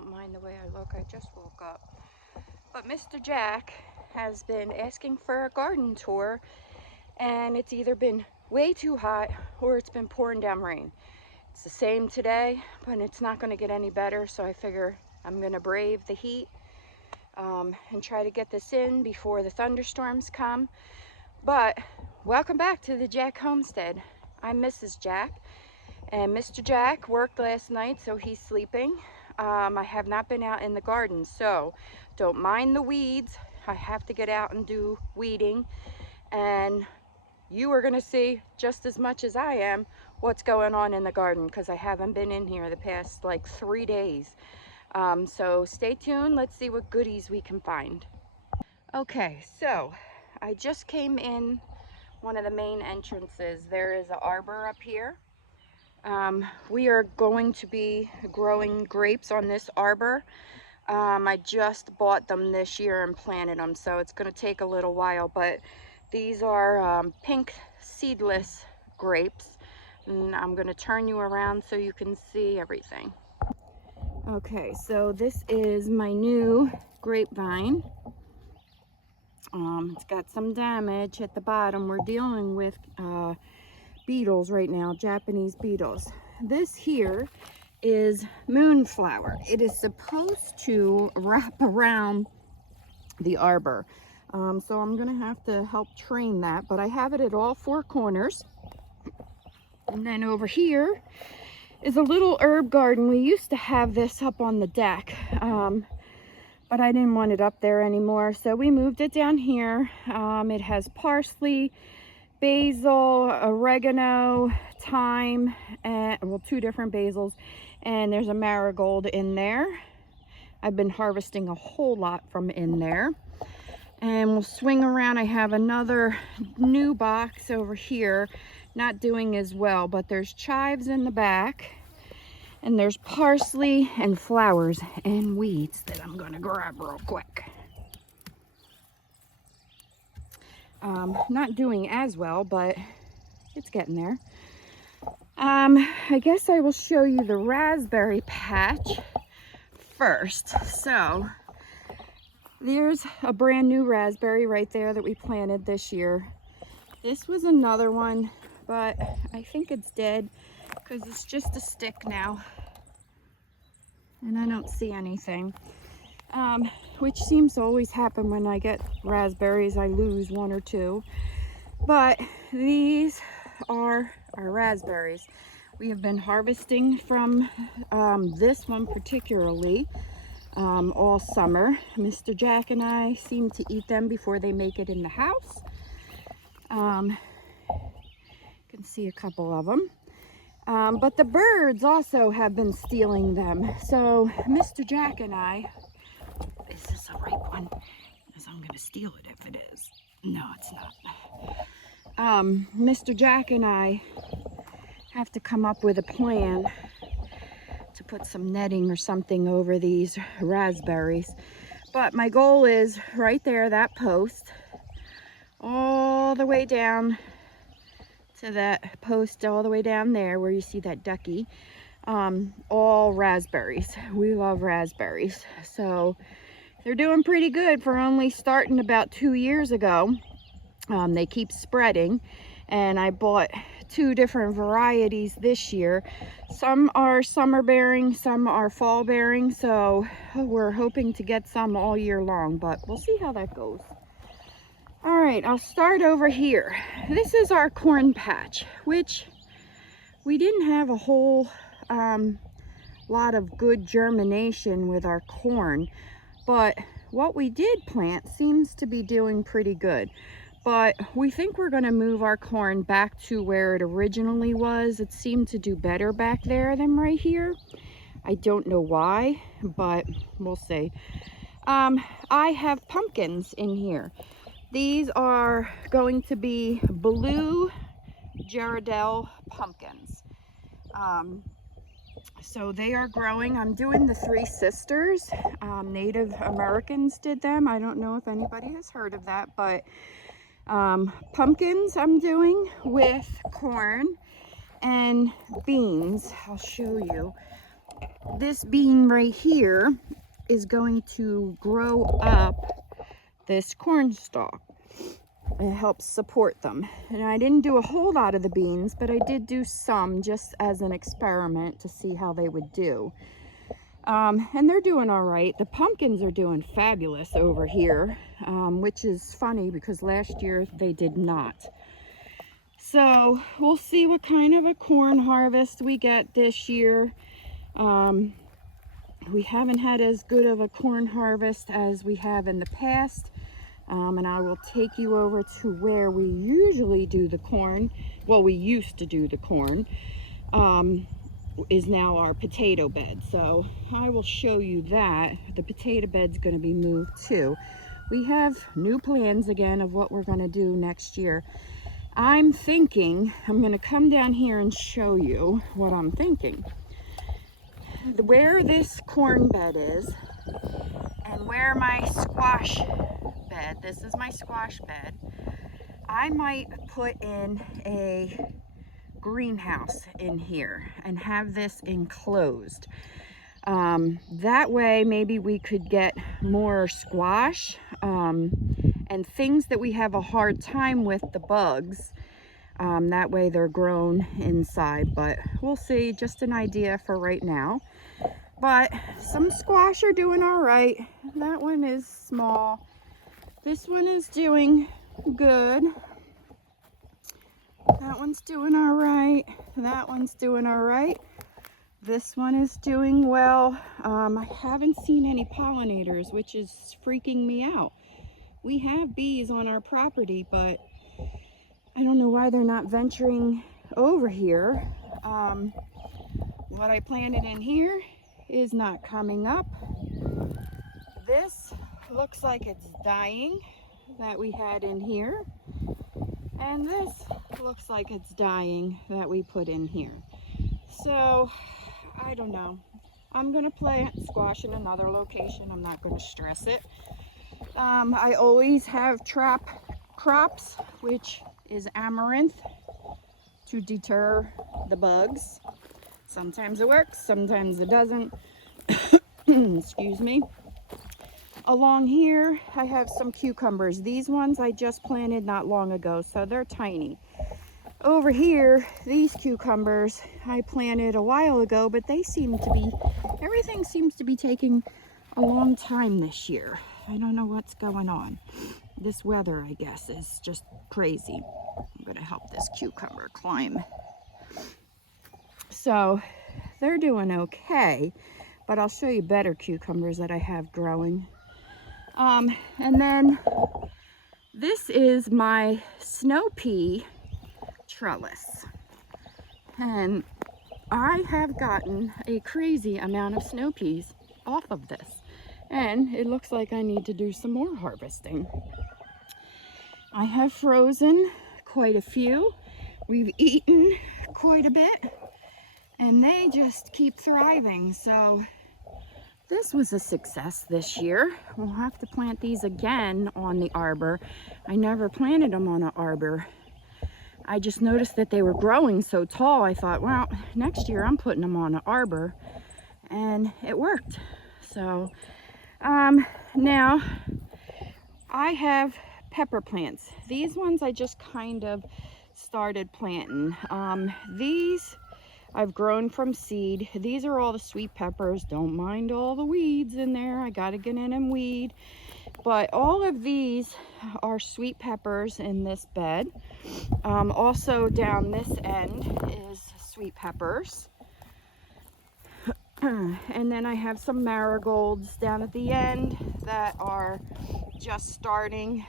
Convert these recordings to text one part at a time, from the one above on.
don't mind the way I look, I just woke up. But Mr. Jack has been asking for a garden tour, and it's either been way too hot or it's been pouring down rain. It's the same today, but it's not going to get any better, so I figure I'm going to brave the heat and try to get this in before the thunderstorms come. But welcome back to the Jack Homestead. I'm Mrs. Jack, and Mr. Jack worked last night, so he's sleeping. I have not been out in the garden, so don't mind the weeds. I have to get out and do weeding, and you are going to see just as much as I am what's going on in the garden, because I haven't been in here the past like 3 days. So stay tuned. Let's see what goodies we can find. Okay, so I just came in one of the main entrances. There is an arbor up here. We are going to be growing grapes on this arbor. I just bought them this year and planted them, so it's going to take a little while, but these are pink seedless grapes, and I'm going to turn you around so you can see everything. Okay, so this is my new grapevine. It's got some damage at the bottom. We're dealing with beetles right now, Japanese beetles. This here is moonflower. It is supposed to wrap around the arbor. So I'm gonna have to help train that, but I have it at all 4 corners. And then over here is a little herb garden. We used to have this up on the deck, but I didn't want it up there anymore, so we moved it down here. It has parsley, basil, oregano, thyme, and well, 2 different basils, and there's a marigold in there. I've been harvesting a whole lot from in there. And we'll swing around. I have another new box over here, not doing as well, but there's chives in the back, and there's parsley and flowers and weeds that I'm going to grab real quick. Not doing as well, but it's getting there. I guess I will show you the raspberry patch first. So there's a brand new raspberry right there that we planted this year. This was another one, but I think it's dead because it's just a stick now, and I don't see anything. Which seems to always happen when I get raspberries. I lose 1 or 2. But these are our raspberries. We have been harvesting from this one particularly all summer. Mr. Jack and I seem to eat them before they make it in the house. You can see a couple of them. But the birds also have been stealing them. So Mr. Jack and I, is this a ripe one? Because I'm going to steal it if it is. No, it's not. Mr. Jack and I have to come up with a plan to put some netting or something over these raspberries. But my goal is right there, that post, all the way down to that post, all the way down there where you see that ducky. All raspberries. We love raspberries. So they're doing pretty good for only starting about 2 years ago. They keep spreading, and I bought 2 different varieties this year. Some are summer bearing, some are fall bearing, so we're hoping to get some all year long, but we'll see how that goes. All right, I'll start over here. This is our corn patch, which we didn't have a whole lot of good germination with our corn, but what we did plant seems to be doing pretty good. But we think we're going to move our corn back to where it originally was. It seemed to do better back there than right here. I don't know why, but we'll see. I have pumpkins in here. These are going to be blue Ghirardelli pumpkins. So they are growing. I'm doing the Three Sisters. Native Americans did them. I don't know if anybody has heard of that, but pumpkins I'm doing with corn and beans. I'll show you. this bean right here is going to grow up this corn stalk. It helps support them. And I didn't do a whole lot of the beans, but I did do some just as an experiment to see how they would do. And they're doing all right. The pumpkins are doing fabulous over here, which is funny because last year they did not. So we'll see what kind of a corn harvest we get this year. We haven't had as good of a corn harvest as we have in the past. And I will take you over to where we usually do the corn. Well, we used to do the corn. Is now our potato bed. So I will show you that. The potato bed's going to be moved too. We have new plans again of what we're going to do next year. I'm thinking, I'm going to come down here and show you what I'm thinking. Where this corn bed is and where my squash bed, this is my squash bed, I might put in a greenhouse in here and have this enclosed. That way maybe we could get more squash and things that we have a hard time with, the bugs. That way they're grown inside, but we'll see. Just an idea for right now. But some squash are doing all right. That one is small. This one is doing good. That one's doing all right. That one's doing all right. This one is doing well. I haven't seen any pollinators, which is freaking me out. We have bees on our property, but I don't know why they're not venturing over here. What I planted in here is not coming up. This looks like it's dying that we had in here. And this looks like it's dying that we put in here. So, I don't know. I'm going to plant squash in another location. I'm not going to stress it. I always have trap crops, which is amaranth, to deter the bugs. Sometimes it works, sometimes it doesn't. Excuse me. Along here, I have some cucumbers. These ones I just planted not long ago, so they're tiny. Over here, these cucumbers I planted a while ago, but they seem to be, everything seems to be taking a long time this year. I don't know what's going on. This weather, I guess, is just crazy. I'm going to help this cucumber climb. So, they're doing okay, but I'll show you better cucumbers that I have growing. And then this is my snow pea trellis. And I have gotten a crazy amount of snow peas off of this. And it looks like I need to do some more harvesting. I have frozen quite a few. We've eaten quite a bit. And they just keep thriving. So this was a success this year. We'll have to plant these again on the arbor. I never planted them on an arbor. I just noticed that they were growing so tall. I thought, well, next year I'm putting them on an arbor. And it worked. So now I have pepper plants. These ones I just kind of started planting. These I've grown from seed. These are all the sweet peppers. Don't mind all the weeds in there. I gotta get in and weed. But all of these are sweet peppers in this bed. Also down this end is sweet peppers. And then I have some marigolds down at the end that are just starting.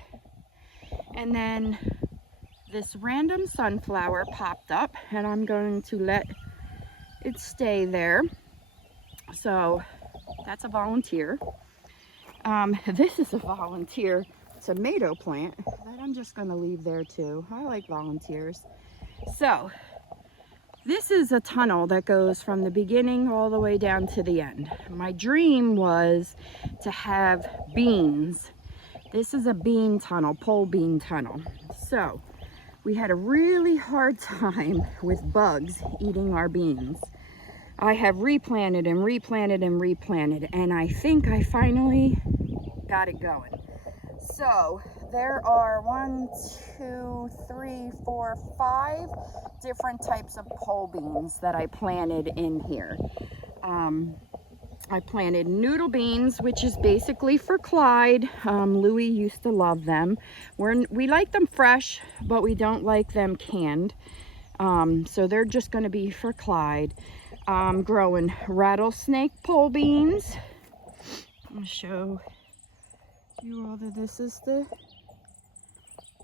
And then this random sunflower popped up, and I'm going to let it stay there. So that's a volunteer. This is a volunteer tomato plant that I'm just going to leave there too. I like volunteers. So this is a tunnel that goes from the beginning all the way down to the end. My dream was to have beans. This is a bean tunnel, pole bean tunnel. So we had a really hard time with bugs eating our beans. I have replanted and replanted and replanted, and I think I finally got it going. So there are 1, 2, 3, 4, 5 different types of pole beans that I planted in here. I planted noodle beans, which is basically for Clyde. Louis used to love them. We like them fresh, but we don't like them canned. So they're just going to be for Clyde. Growing rattlesnake pole beans. I'll show you all that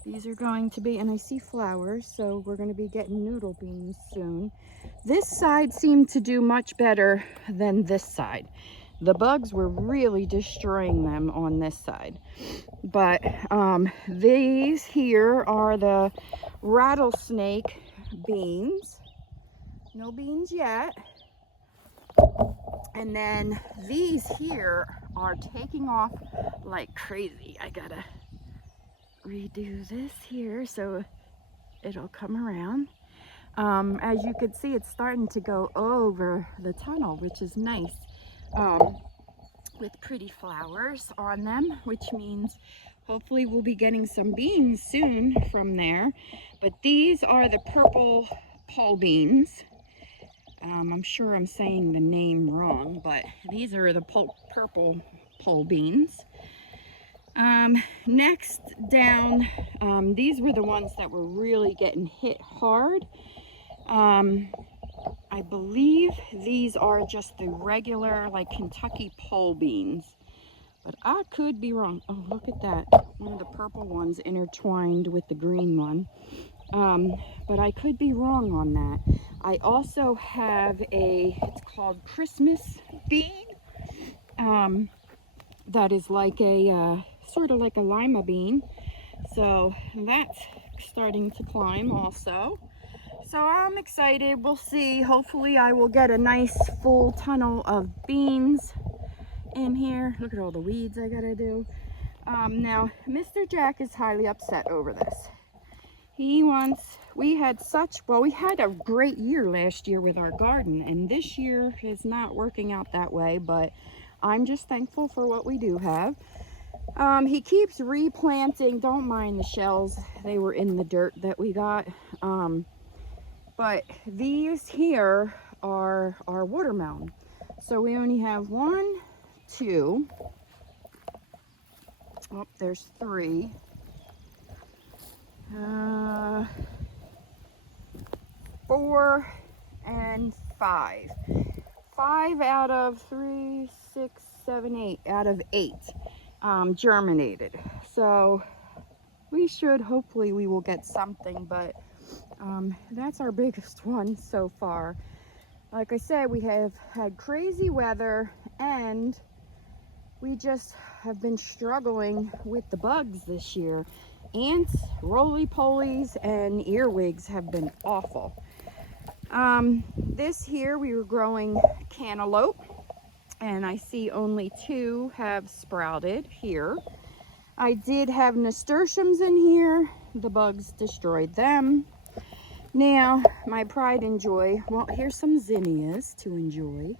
these are going to be, and I see flowers, so we're going to be getting noodle beans soon. This side seemed to do much better than this side. The bugs were really destroying them on this side. But these here are the rattlesnake beans. No beans yet. And then these here are taking off like crazy. I gotta redo this here so it'll come around. As you can see, it's starting to go over the tunnel, which is nice, with pretty flowers on them, which means hopefully we'll be getting some beans soon from there. But these are the purple pole beans. I'm sure I'm saying the name wrong, but these are the purple pole beans. Next down, these were the ones that were really getting hit hard. I believe these are just the regular, like, Kentucky pole beans, but I could be wrong. Oh, look at that. One of the purple ones intertwined with the green one. But I could be wrong on that. I also have it's called Christmas bean. That is like a, sort of like a lima bean. So that's starting to climb also. So I'm excited. We'll see. Hopefully I will get a nice full tunnel of beans in here. Look at all the weeds I gotta do. Now, Mr. Jack is highly upset over this. We had a great year last year with our garden, and this year is not working out that way, but I'm just thankful for what we do have. He keeps replanting. Don't mind the shells. They were in the dirt that we got. But these here are our watermelon. So we only have 1, 2. Oh, there's 3. 4 and 5. 5 out of 3, 6, 7, 8 out of 8 germinated. So hopefully we will get something, but that's our biggest one so far. Like I said, we have had crazy weather, and we just have been struggling with the bugs this year. Ants, roly-polies, and earwigs have been awful. This here, we were growing cantaloupe, and I see only 2 have sprouted here. I did have nasturtiums in here. The bugs destroyed them. Now, my pride and joy, well, here's some zinnias to enjoy.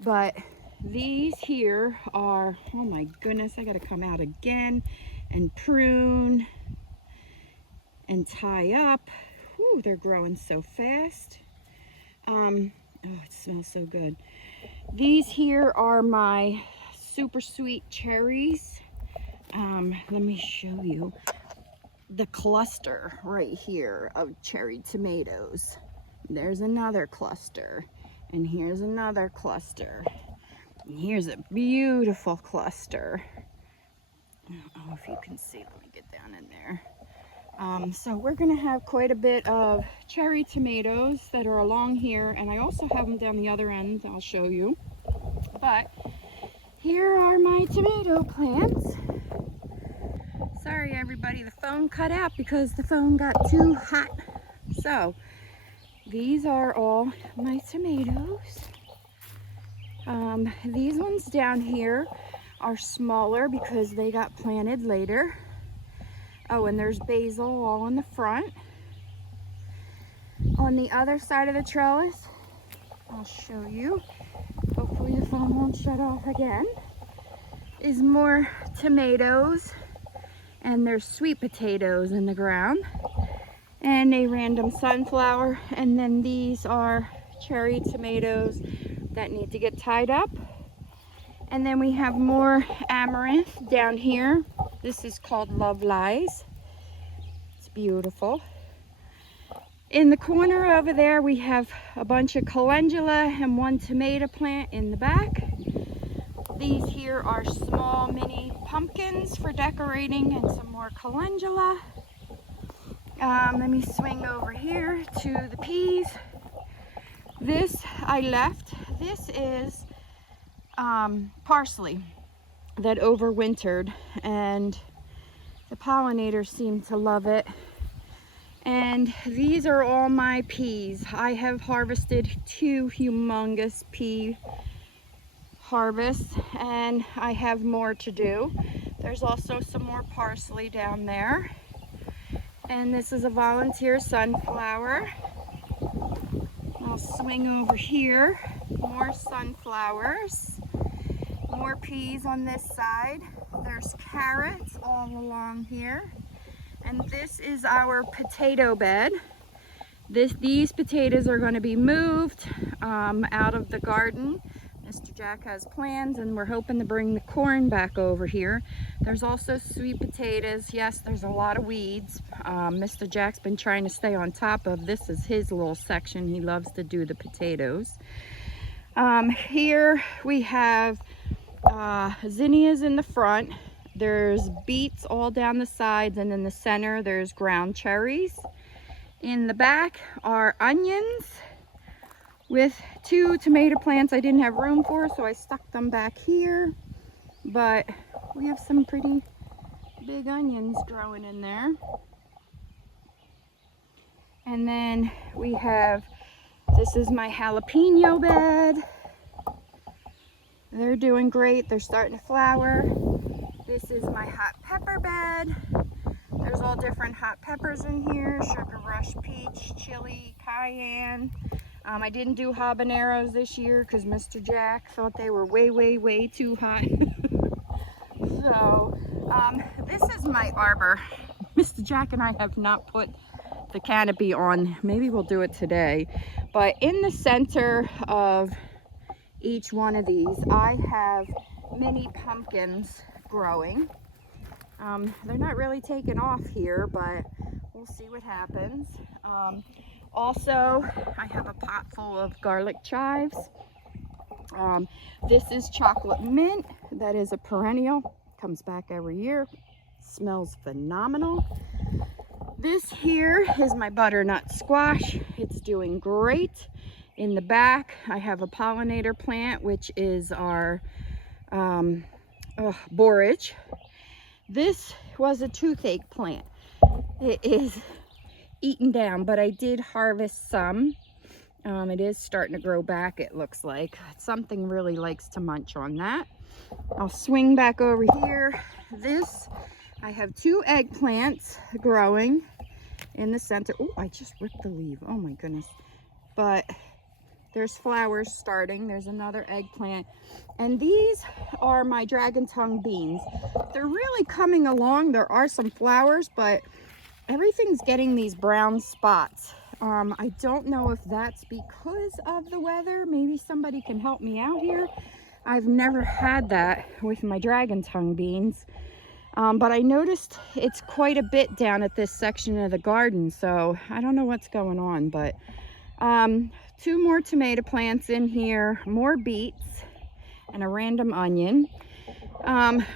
But these here are, oh my goodness, I gotta come out again and prune and tie up. Whew, they're growing so fast. Oh, it smells so good. These here are my super sweet cherries. Let me show you the cluster right here of cherry tomatoes. There's another cluster, and here's another cluster, and here's a beautiful cluster. I don't know if you can see. Let me get down in there. So we're gonna have quite a bit of cherry tomatoes that are along here, and I also have them down the other end. I'll show you. But here are my tomato plants. Sorry everybody, the phone cut out because the phone got too hot. So these are all my tomatoes. These ones down here are smaller because they got planted later. Oh, and there's basil all in the front. On the other side of the trellis, I'll show you, hopefully the phone won't shut off again, is more tomatoes, and there's sweet potatoes in the ground, and a random sunflower, and then these are cherry tomatoes that need to get tied up. And then we have more amaranth down here. This is called Love Lies. It's beautiful. In the corner over there, we have a bunch of calendula and one tomato plant in the back. These here are small mini pumpkins for decorating and some more calendula. Let me swing over here to the peas. This I left. This is parsley that overwintered, and the pollinators seem to love it. And these are all my peas. I have harvested 2 humongous pea harvests, and I have more to do. There's also some more parsley down there. And this is a volunteer sunflower. I'll swing over here. More sunflowers. More peas on this side. There's carrots all along here. And this is our potato bed. These potatoes are going to be moved out of the garden. Mr. Jack has plans, and we're hoping to bring the corn back over here. There's also sweet potatoes. Yes, there's a lot of weeds. Mr. Jack's been trying to stay on top of. This is his little section. He loves to do the potatoes. Here we have zinnias in the front. There's beets all down the sides, and in the center there's ground cherries. In the back are onions with 2 tomato plants I didn't have room for, so I stuck them back here. But we have some pretty big onions growing in there. And then we have, this is my jalapeno bed. They're doing great. They're starting to flower. This is my hot pepper bed. There's all different hot peppers in here. Sugar Rush Peach, chili, cayenne. I didn't do habaneros this year because Mr. Jack thought they were way too hot. So, this is my arbor. Mr. Jack and I have not put the canopy on. Maybe we'll do it today. But in the center of each one of these, I have mini pumpkins growing. They're not really taking off here, but we'll see what happens. Also, I have a pot full of garlic chives. This is chocolate mint. That is a perennial. Comes back every year. Smells phenomenal. This here is my butternut squash. It's doing great. In the back, I have a pollinator plant, which is our borage. This was a toothache plant. It is eaten down, but I did harvest some. It is starting to grow back, it looks like. Something really likes to munch on that. I'll swing back over here. This, I have 2 eggplants growing in the center. Oh, I just ripped the leaf. Oh my goodness. But there's flowers starting. There's another eggplant. And these are my dragon tongue beans. They're really coming along. There are some flowers, but everything's getting these brown spots. I don't know if that's because of the weather. Maybe somebody can help me out here. I've never had that with my dragon tongue beans. But I noticed it's quite a bit down at this section of the garden, so I don't know what's going on. But 2 more tomato plants in here, more beets, and a random onion.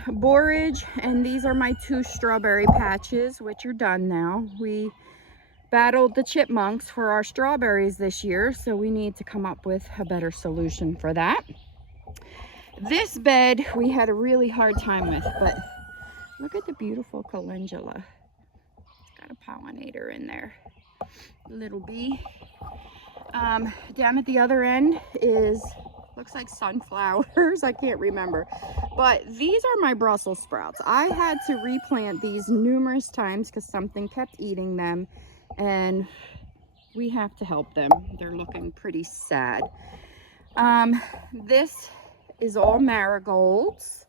Borage, and these are my 2 strawberry patches, which are done now. We battled the chipmunks for our strawberries this year, so we need to come up with a better solution for that. This bed we had a really hard time with, but look at the beautiful calendula. It's got a pollinator in there, little bee. Down at the other end is, looks like sunflowers. I can't remember, but these are my Brussels sprouts. I had to replant these numerous times because something kept eating them, and we have to help them. They're looking pretty sad. This is all marigolds.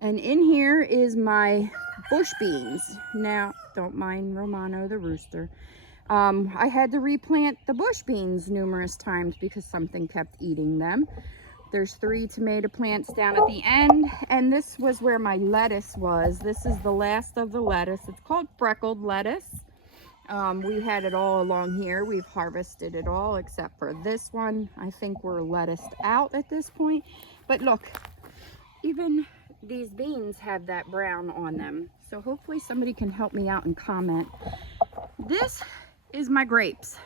And in here is my bush beans. Now, don't mind Romano the rooster. I had to replant the bush beans numerous times because something kept eating them. There's 3 tomato plants down at the end, and this was where my lettuce was. This is the last of the lettuce. It's called freckled lettuce. We had it all along here. We've harvested it all except for this one. I think we're lettuced out at this point. But look, even these beans have that brown on them. So hopefully somebody can help me out and comment. This is my grapes.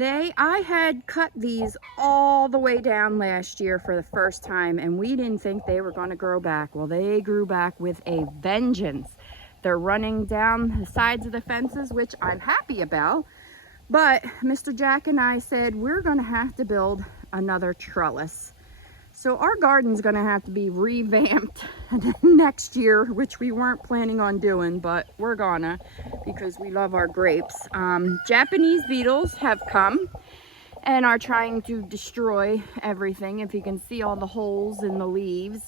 I had cut these all the way down last year for the first time, and we didn't think they were going to grow back. Well, they grew back with a vengeance. They're running down the sides of the fences, which I'm happy about. But Mr. Jack and I said we're going to have to build another trellis. So our garden's going to have to be revamped next year, which we weren't planning on doing, but we're gonna, because we love our grapes. Japanese beetles have come and are trying to destroy everything. If you can see all the holes in the leaves.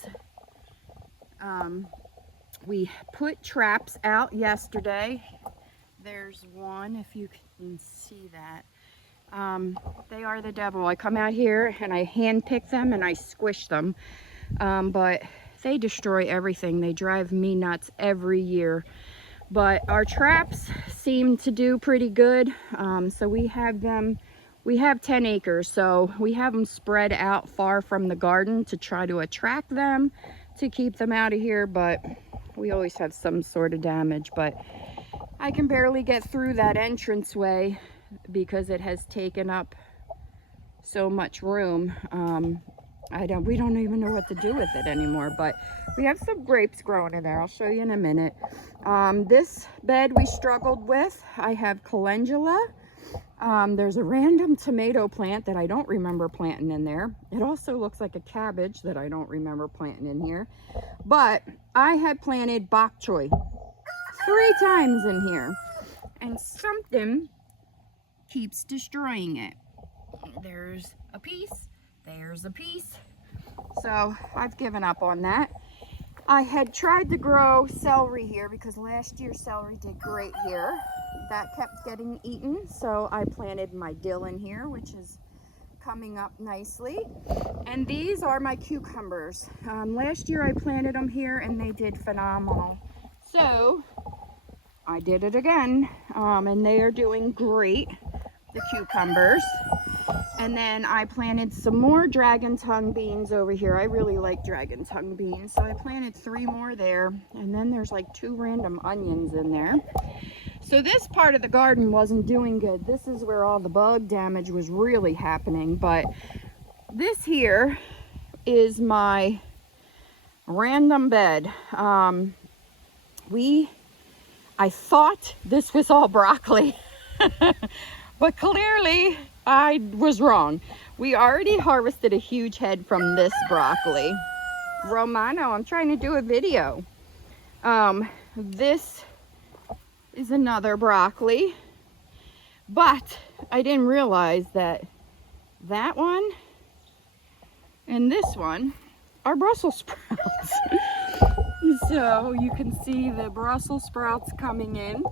We put traps out yesterday. There's one, if you can see that. They are the devil. I come out here and I hand pick them and I squish them, but they destroy everything. They drive me nuts every year. But our traps seem to do pretty good. So we have 10 acres, so we have them spread out far from the garden to try to attract them, to keep them out of here, but we always have some sort of damage. But I can barely get through that entranceway because it has taken up so much room. We don't even know what to do with it anymore, but we have some grapes growing in there. I'll show you in a minute. This bed we struggled with. I have calendula. There's a random tomato plant that I don't remember planting in there. It also looks like a cabbage that I don't remember planting in here. But I had planted bok choy 3 times in here, and something keeps destroying it. There's a piece, there's a piece. So I've given up on that. I had tried to grow celery here because last year celery did great here. That kept getting eaten, so I planted my dill in here, which is coming up nicely. And these are my cucumbers. Last year I planted them here and they did phenomenal. So I did it again, and they are doing great, the cucumbers. And then I planted some more dragon tongue beans over here. I really like dragon tongue beans, so I planted 3 more there. And then there's like 2 random onions in there. So this part of the garden wasn't doing good. This is where all the bug damage was really happening. But this here is my random bed. I thought this was all broccoli, but clearly I was wrong. We already harvested a huge head from this broccoli. Romano, I'm trying to do a video. This is another broccoli, but I didn't realize that that one and this one are Brussels sprouts. So you can see the Brussels sprouts coming in.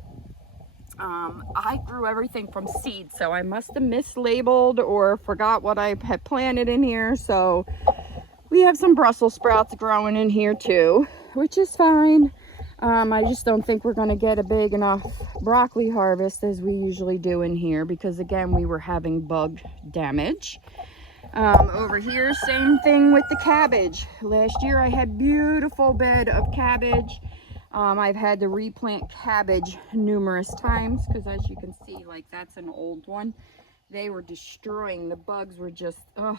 I grew everything from seed, so I must have mislabeled or forgot what I had planted in here. So we have some Brussels sprouts growing in here too, which is fine. I just don't think we're going to get a big enough broccoli harvest as we usually do in here because, again, we were having bug damage. Over here, same thing with the cabbage. Last year I had beautiful bed of cabbage. I've had to replant cabbage numerous times because, as you can see, like, that's an old one. They were destroying. The bugs were just, ugh.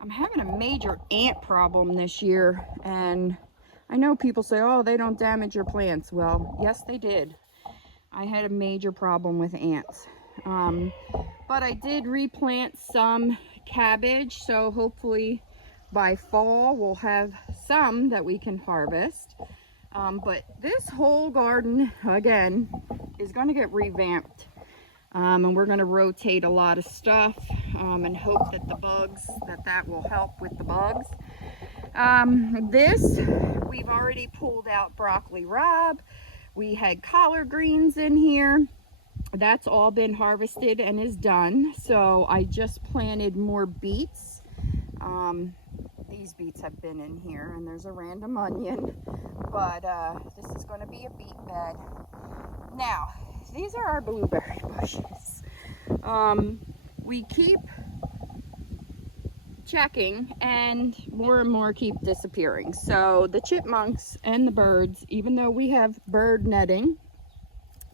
I'm having a major ant problem this year, and I know people say, oh, they don't damage your plants. Well, yes, they did. I had a major problem with ants. But I did replant some cabbage, so hopefully by fall we'll have some that we can harvest. But this whole garden, again, is going to get revamped. And we're going to rotate a lot of stuff and hope that the bugs, that will help with the bugs. This, we've already pulled out broccoli rabe. We had collard greens in here. That's all been harvested and is done. So I just planted more beets. These beets have been in here, and there's a random onion, but this is going to be a beet bed. Now, these are our blueberry bushes. We keep checking, and more keep disappearing. So the chipmunks and the birds, even though we have bird netting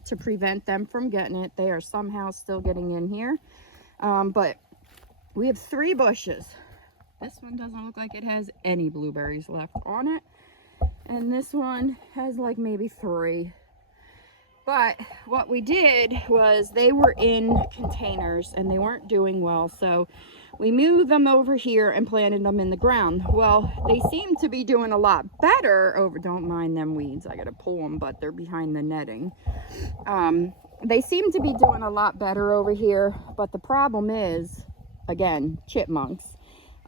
to prevent them from getting it, they are somehow still getting in here. But we have 3 bushes. This one doesn't look like it has any blueberries left on it, and this one has like maybe 3. But what we did was, they were in containers and they weren't doing well, so we moved them over here and planted them in the ground. Well, they seem to be doing a lot better over, don't mind them weeds, I gotta pull them, but they're behind the netting. They seem to be doing a lot better over here, but the problem is, again, chipmunks.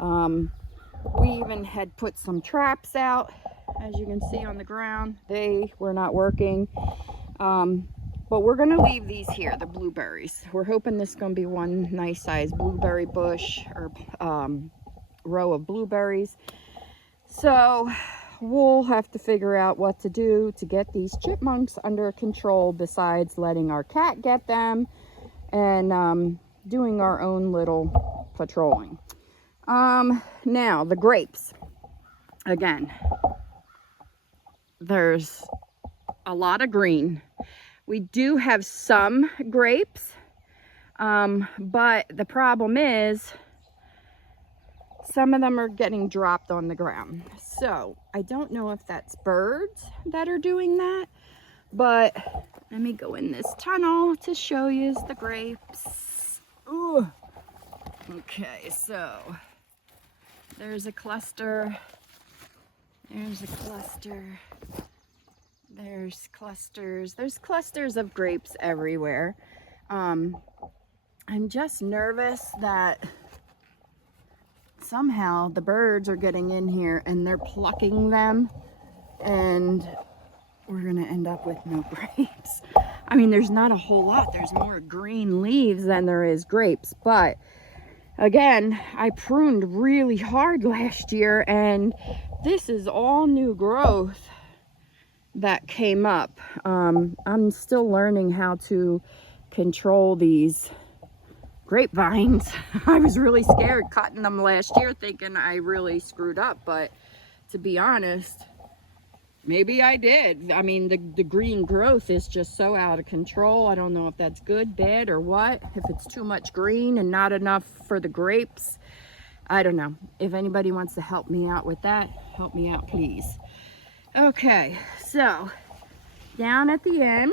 We even had put some traps out, as you can see on the ground. They were not working. But we're going to leave these here, the blueberries. We're hoping this is going to be one nice size blueberry bush, or row of blueberries. So we'll have to figure out what to do to get these chipmunks under control, besides letting our cat get them and doing our own little patrolling. Now the grapes. Again, there's a lot of green. We do have some grapes, but the problem is some of them are getting dropped on the ground. So I don't know if that's birds that are doing that, but let me go in this tunnel to show you the grapes. Ooh. Okay, so there's a cluster. There's a cluster. There's clusters. There's clusters of grapes everywhere. I'm just nervous that somehow the birds are getting in here and they're plucking them, and we're gonna end up with no grapes. I mean, there's not a whole lot. There's more green leaves than there is grapes, but again, I pruned really hard last year, and this is all new growth that came up. I'm still learning how to control these grapevines. I was really scared cutting them last year, thinking I really screwed up, but to be honest, maybe I did. I mean, the green growth is just so out of control. I don't know if that's good, bad, or what. If it's too much green and not enough for the grapes, I don't know. If anybody wants to help me out with that, help me out, please. Okay, so down at the end,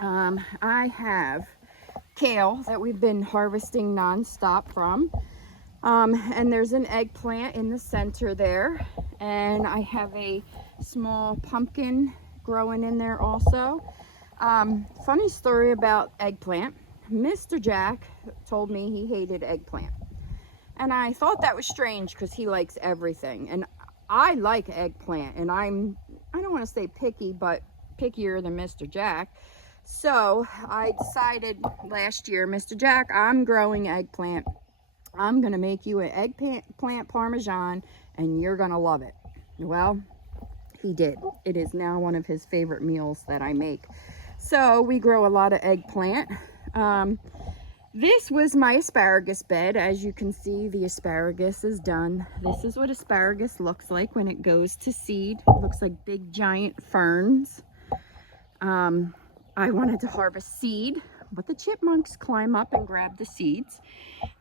I have kale that we've been harvesting non-stop from, and there's an eggplant in the center there, and I have a small pumpkin growing in there also. Funny story about eggplant. Mr. Jack told me he hated eggplant, and I thought that was strange because he likes everything, and I like eggplant, and I don't want to say picky, but pickier than Mr. Jack. So I decided last year, Mr. Jack, I'm growing eggplant. I'm going to make you an eggplant parmesan, and you're going to love it. Well, he did. It is now one of his favorite meals that I make. So we grow a lot of eggplant. This was my asparagus bed. As you can see, the asparagus is done. This is what asparagus looks like when it goes to seed. It looks like big giant ferns. I wanted to harvest seed, but the chipmunks climb up and grab the seeds.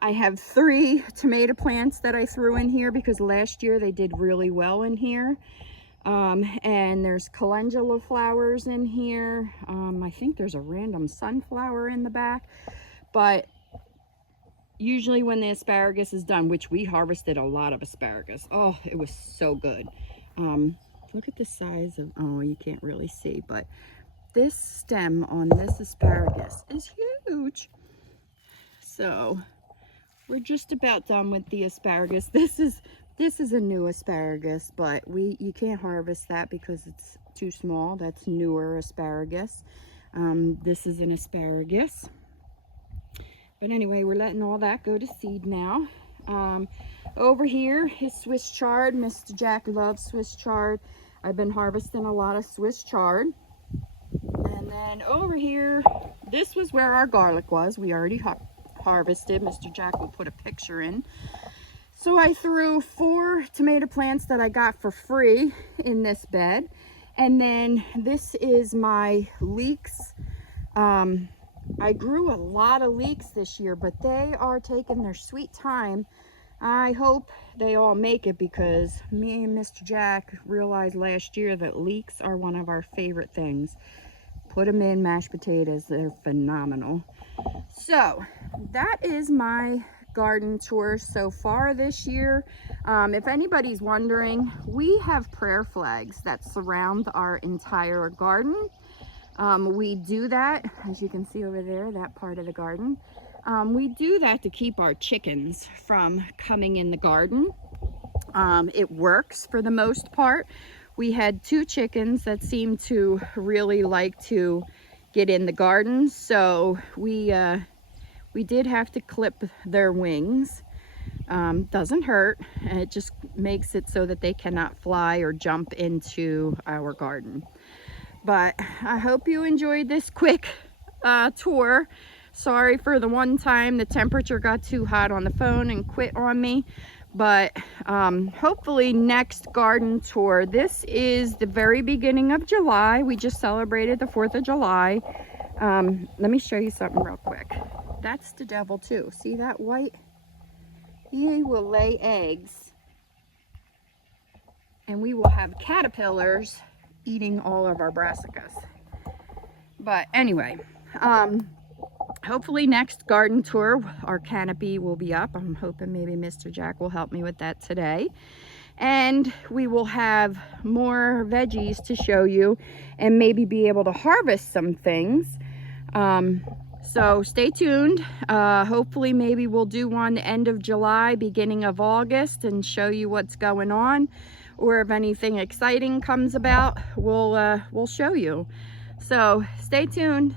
I have 3 tomato plants that I threw in here because last year they did really well in here. And there's calendula flowers in here. I think there's a random sunflower in the back. But usually when the asparagus is done, which we harvested a lot of asparagus. Oh, it was so good. Look at the size of, oh, you can't really see, but this stem on this asparagus is huge. So we're just about done with the asparagus. This is a new asparagus, but you can't harvest that because it's too small. That's newer asparagus. This is an asparagus. But anyway, we're letting all that go to seed now. Over here is Swiss chard. Mr. Jack loves Swiss chard. I've been harvesting a lot of Swiss chard. And then over here, this was where our garlic was. We already harvested. Mr. Jack will put a picture in. So I threw 4 tomato plants that I got for free in this bed. And then this is my leeks. I grew a lot of leeks this year, but they are taking their sweet time. I hope they all make it because me and Mr. Jack realized last year that leeks are one of our favorite things. Put them in mashed potatoes. They're phenomenal. So that is my garden tour so far this year. If anybody's wondering, we have prayer flags that surround our entire garden. We do that, as you can see over there, that part of the garden. We do that to keep our chickens from coming in the garden. It works for the most part. We had 2 chickens that seemed to really like to get in the garden, so we did have to clip their wings. Doesn't hurt, and it just makes it so that they cannot fly or jump into our garden. But I hope you enjoyed this quick tour. Sorry for the one time the temperature got too hot on the phone and quit on me. But hopefully next garden tour. This is the very beginning of July. We just celebrated the 4th of July. Let me show you something real quick. That's the devil too. See that white? He will lay eggs. And we will have caterpillars eating all of our brassicas. But anyway, hopefully next garden tour our canopy will be up. I'm hoping maybe Mr. Jack will help me with that today, and we will have more veggies to show you and maybe be able to harvest some things. So stay tuned. Hopefully maybe we'll do one end of July, beginning of August, and show you what's going on, or if anything exciting comes about, we'll show you. So stay tuned.